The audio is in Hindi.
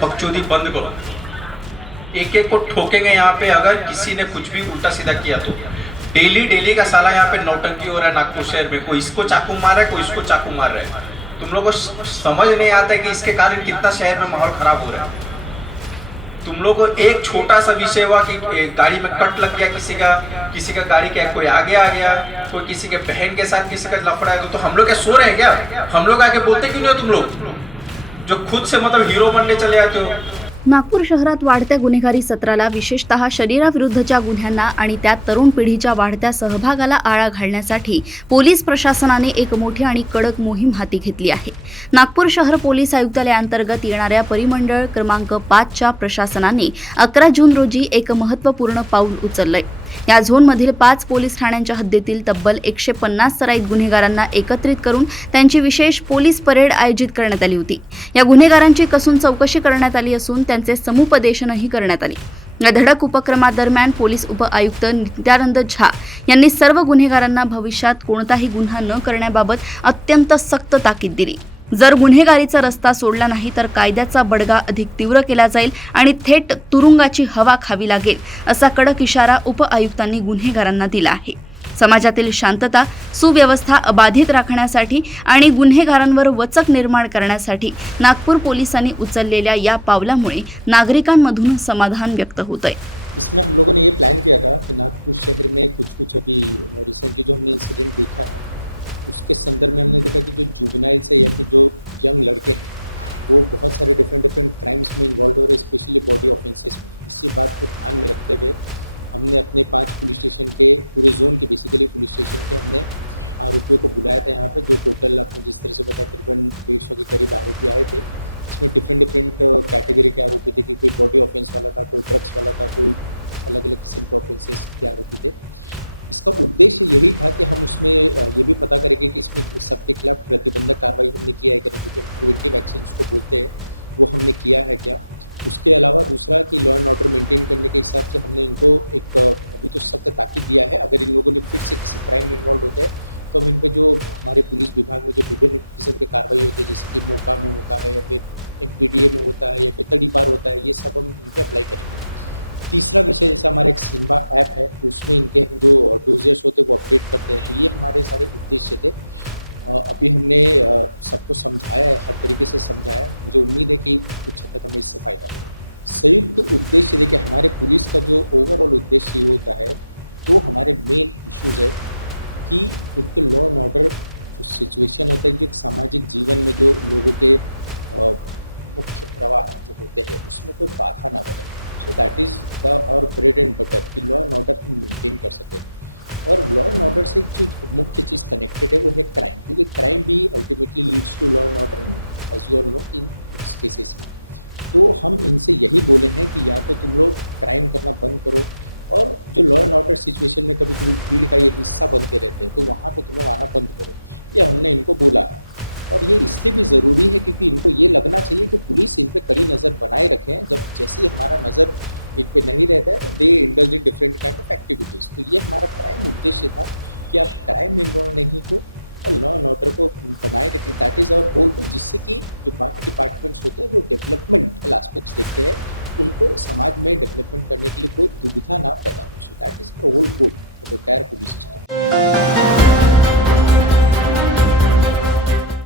बकचोदी बंद करो, एक एक को ठोकेंगे यहाँ पे अगर किसी ने कुछ भी उल्टा सीधा किया तो। डेली डेली का साला यहाँ पे नौटंकी हो रहा है नागपुर शहर में, कोई इसको चाकू मार रहा है, कोई इसको चाकू मार रहा है। तुम लोग को समझ नहीं आता है कि इसके कारण कितना शहर में माहौल खराब हो रहा है। तुम लोग को एक छोटा सा विषय हुआ कि गाड़ी में कट लग गया किसी का गाड़ी का, कोई आगे आ गया, कोई किसी के बहन के साथ किसी का लफड़ा है, तो हम लोग क्या सो रहे हैं क्या? हम लोग आके बोलते क्यों नहीं हो तुम लोग जो खुद से मतलब हीरो बनने चले आते हो? नागपूर शहरात वाढत्या गुन्हेगारी सत्राला, विशेषतः शरीराविरुद्धच्या गुन्ह्यांना आणि त्यात तरुण पिढीच्या वाढत्या सहभागाला आळा घालण्यासाठी पोलीस प्रशासनाने एक मोठी आणि कडक मोहीम हाती घेतली आहे। नागपूर शहर पोलीस आयुक्तालयाअंतर्गत येणाऱ्या परिमंडळ क्रमांक 5 च्या प्रशासनाने 11 जून रोजी एक महत्त्वपूर्ण पाऊल उचलले। या झोनमधील 5 पोलीस ठाण्यांच्या हद्दीतील तब्बल 150 सराईत गुन्हेगारांना एकत्रित करून त्यांची विशेष पोलीस परेड आयोजित करण्यात आली होती। या गुन्हेगारांची कसून चौकशी करण्यात आली असून त्यांचे समुपदेशनही करण्यात आले। या धडक उपक्रमादरम्यान पोलीस उप आयुक्त नित्यानंद झा यांनी सर्व गुन्हेगारांना भविष्यात कोणताही गुन्हा न करण्याबाबत अत्यंत सक्त ताकीद दिली। जर गुन्हेगारीचा रस्ता सोडला नाही तर कायद्याचा बडगा अधिक तीव्र केला जाईल आणि थेट तुरुंगाची हवा खावी लागेल, असा कडक इशारा उप आयुक्तांनी गुन्हेगारांना दिला आहे। समाजातील शांतता सुव्यवस्था अबाधित राखण्यासाठी आणि गुन्हेगारांवर वचक निर्माण करण्यासाठी नागपूर पोलिसांनी उचललेल्या या पावलामुळे नागरिकांमधून समाधान व्यक्त होतंय। इसमें हम लोगों ने ये प्लान किया था कि नागपुर शहर में कुछ अभी रिसेंटली जो हमने इंसिडेंट देखा है उसके संदर्भ में हमने देखा कि जो जुवेनाइल्स है या फिर जो यंग लड़के हैं वो बहुत सारे डिफरेंट क्राइम्स में इन्वॉल्व हो रहे हैं, स्पेशली बॉडी ऑफेंसेस में। इसी बात को ध्यान में रखते हुए हमने अपने 5 पुलिस स्टेशन के पूरे जोन के बेसिकली पुलिस स्टेशन के हमने आरोपियों को बुलाया था यहाँ पे, जो टोटल आपने जिस तरह से बताया तकरीबन 150 के करीब आरोपी आए थे। इसमें डिफरेंट कैटेगरी के आरोपी थे कि कोई बॉडी ऑफेंस वाला था, कोई ड्रग्स वाला था, कोई अलग अलग किस्म के ऑफेंसेस के आरोपी थे। इसका उद्देश्य यही था कि हम उसमें ये भी पता करेंगे कि इसमें सबके खिलाफ प्रतिबंधक कार्रवाई हमने किया है, करेंगे जो प्रिवेंटिव एक्शन उसको बोलते हैं वो हमने किया है क्या। उसके अलावा दूसरा कि लॉ एंड ऑर्डर मेंटेन करने के हिसाब से हमने इनको एक अभी तो सख्त ताकीद दिया है। अगर इन लोगों ने फिर से किसी क्राइम में इन्वॉल्व होते हैं तो हम इन पे जो हमारे पुलिस विभाग में जो विभिन्न किस्म के कार्रवाई होती है, जैसे कि मोका में होता है या फिर MPDA में होता है या फिर तड़ीपार होता है, ये सब हम इन पर अप्लाई करेंगे। तीसरा विषय जैसे हमारा एक सिम्बा ऐप है, उसमें इनके जो डोजर्स होते हैं वो अपडेट करते हैं। तो ये हमारे सारे उद्देश्य थे। अभी हमने सबको समझाया है, हर तरीके से समझाया है। मुझे उम्मीद है कि कुछ हद तक हमें इससे फ़ायदा होगा। संयुक्त उद्देश्य देखिए, हमारे पुलिस का जो ओवरऑल उद्देश्य ये होता है, तो हमारे मेन इश्यूज़ है कि एक तो लॉ एंड ऑर्डर जो सिचुएशन होता है, जो एक सामाजिक जीवन में जो लोगों के मुख्य प्रवाह जो होते हैं उसमें कोई बाधा ना बने। So that is the our bread and butter कि लॉ एंड ऑर्डर हम मेंटेन कर सकें। और लॉ एंड ऑर्डर से एक चीज़ मुख्य चीज़ कनेक्टेड है वो है क्राइम, क्योंकि क्राइम भी ultimately leads to law and order as you all know in cases में। तो हम इनसे यही बोले हैं कि या तो तुम लोग क्राइम करना बंद करो, और जो लॉ एंड ऑर्डर सिचुएशन में कभी कभी भीड़ का ये हिस्सा बनते रहते हैं तो वहाँ पे तुम लोग आना बंद करो, ये हमने इनको बोला है। और ये इसलिए भी ज़रूरी है क्योंकि इनको ये लगना चाहिए कि पुलिस इन पे कड़ी नज़र बनाए रखें। जब जैसे ही हमारा नज़र इन पे नहीं रहता है तो they indulge in different kind of activities. तो ये हमारा प्राइम उद्देश्य था कि आप क्राइम में इन्वॉल्व नहीं हो और लॉ एंड ऑर्डर को बनाए रखें। दैट इज़ आवर गोल, जिससे कि जो बाकी डिपार्टमेंट्स होते हैं जो डेवलपमेंटल एस्पेक्ट्स देखते हैं उनको समाज में डेवलपमेंट करने के लिए कोई दुविधा ना पैदा हो। So that is our whole goal for the entire police system.